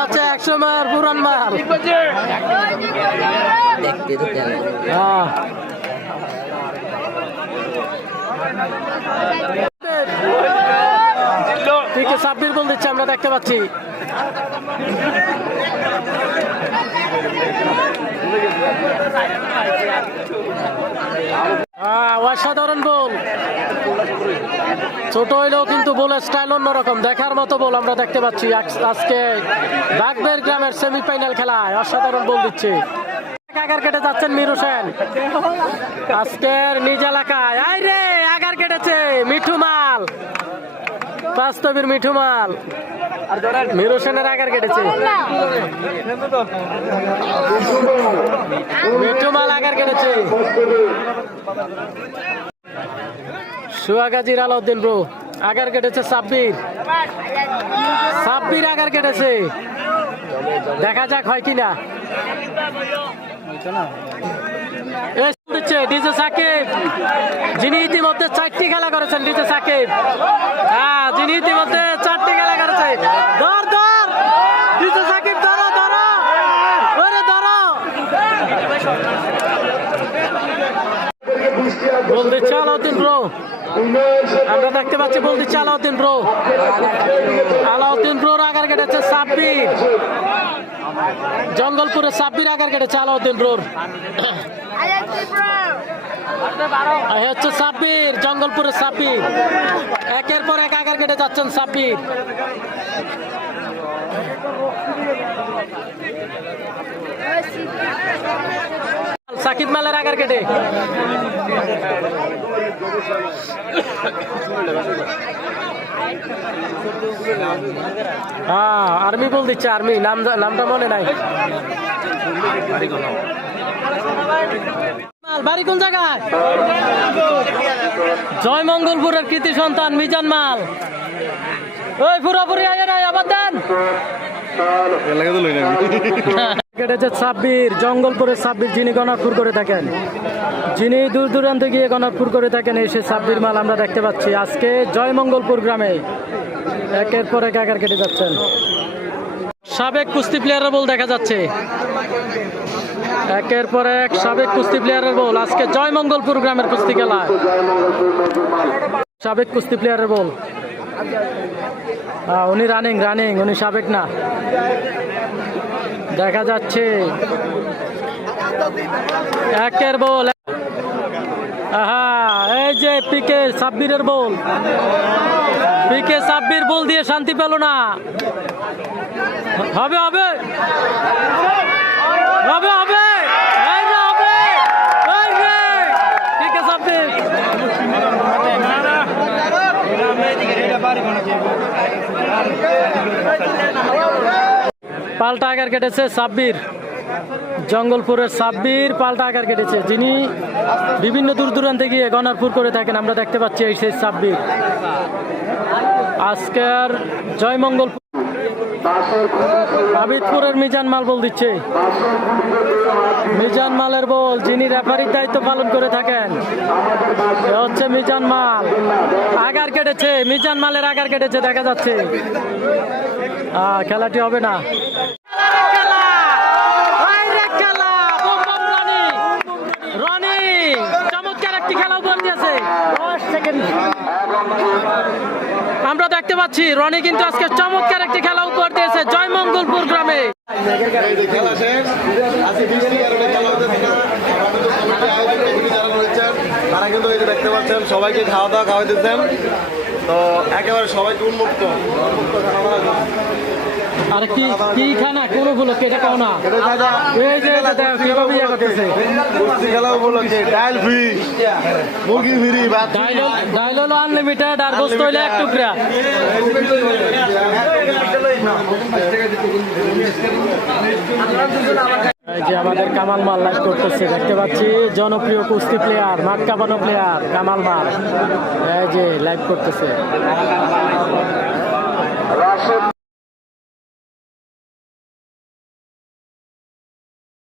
হচ্ছে 100 মার পুরান মাল। ঠিক আছে, সাব্বির বল দিচ্ছে, আমরা দেখতে পাচ্ছি। অসাধারণ বল, ছোট হইলেও কিন্তু বলের স্টাইল অন্যরকম, দেখার মতো বল আমরা দেখতে পাচ্ছি আজকে বাগবের গ্রামের সেমিফাইনাল খেলায়। অসাধারণ বল দিচ্ছে, আগার কেটে যাচ্ছেন মির হোসেন আজকের নিজ এলাকায়। আই রে আগার কেটেছে মিঠু মাল, বাস্তবের মিঠু মাল মির হোসেনের আগার কেটেছে, মিঠু মাল আগার কেটেছে। সুয়াগাজীর আলাউদ্দিন ব্রো আগার কেটেছে, সাব্বির আগার কেটেছে, দেখা যাক হয় কিনা। ডিজে সাকিব, যিনি ইতিমধ্যে 4টি খেলা করেছেন, ডিজে সাকিব, হ্যাঁ যিনি ইতিমধ্যে 4টি খেলা করেছে। ধর ডিজে সাকিব, ধরো বল দিচ্ছে আলাউদ্দিন ব্রো, আমরা দেখতে পাচ্ছি বল দিচ্ছে আলাউদ্দিন ব্রোর আগার কেটেছে সাব্বির, জঙ্গলপুরে সাব্বির আগার কেটেছে আলাউদ্দিন ব্রোর। হচ্ছে সাব্বির, জঙ্গলপুরের সাব্বির, একের পর এক আগার কেটে যাচ্ছেন সাব্বির। সাকিব মালের আগার কেটে, হ্যাঁ আর্মি বল দিচ্ছে, আর্মি নামটা মনে নাই। বাড়ি কোন জায়গায়? জয়মঙ্গলপুরের কৃতি সন্তান মিজান মাল। ওই পুরোপুরি আগে নাই, আবার দেন। কেটেছে সাব্বির, জঙ্গলপুরের সাব্বির, যিনি গণকপুর করে থাকেন, যিনি দূর দূরান্তে গিয়ে গণকপুর করে থাকেন, এসে সাব্বির মাল আমরা দেখতে পাচ্ছি আজকে জয়মঙ্গলপুর গ্রামে একের পর এক আগার কেটে যাচ্ছেন। সাবেক কুস্তি প্লেয়ারের বল দেখা যাচ্ছে, একের পর এক সাবেক কুস্তি প্লেয়ারের বল আজকে জয়মঙ্গলপুর গ্রামের কুস্তি খেলা। সাবেক কুস্তি প্লেয়ারের বল, উনি রানিং, উনি সাবেক না, দেখা যাচ্ছে একের বল। এই যে পিকে সাব্বিরের বল, সাব্বির বল দিয়ে শান্তি পেল না। হবে পাল্টা আগার কেটেছে সাব্বির, জঙ্গলপুরের সাব্বির পাল্টা আগার কেটেছে, যিনি বিভিন্ন দূর দূরান্তে গিয়ে গণকপুর করে থাকেন, আমরা দেখতে পাচ্ছি এই সেই সাব্বির আজকের জয়মঙ্গলপুর। আবিদপুরের মিজান মাল বল দিচ্ছে, মিজান মালের বল, যিনি রেফারির দায়িত্ব পালন করে থাকেন, হচ্ছে মিজান মাল আগার কেটেছে, মিজান মালের আগার কেটেছে, দেখা যাচ্ছে খেলাটি হবে না। চমৎকার একটি খেলা উপহার দিয়েছে, আমরা দেখতে পাচ্ছি রনি কিন্তু আজকে চমৎকার একটি খেলা উপহার দিয়েছে জয়মঙ্গলপুর গ্রামে। তারা কিন্তু দেখতে পাচ্ছেন সবাইকে খাওয়া দাওয়া খাওয়াইতেছেন, তো একেবারে সবাইকে উন্মুক্ত আর কি খানা কোন উপলক্ষে এটা কাও না, এই যে কিভাবে ইয়া করতেছে কুস্তি খেলা উপলক্ষে ডাল ফ্রি, মুরগি ফ্রি, ডাল হলো আনলিমিটেড, আর গোস্ত হইলে 1 টুকরা। এই যে আমাদের কামাল মাল লাইভ করতেছে, দেখতে পাচ্ছি জনপ্রিয় কুস্তি প্লেয়ার, মাঠ কাঁপানো প্লেয়ার কামাল মাল, এই যে লাইভ করতেছে।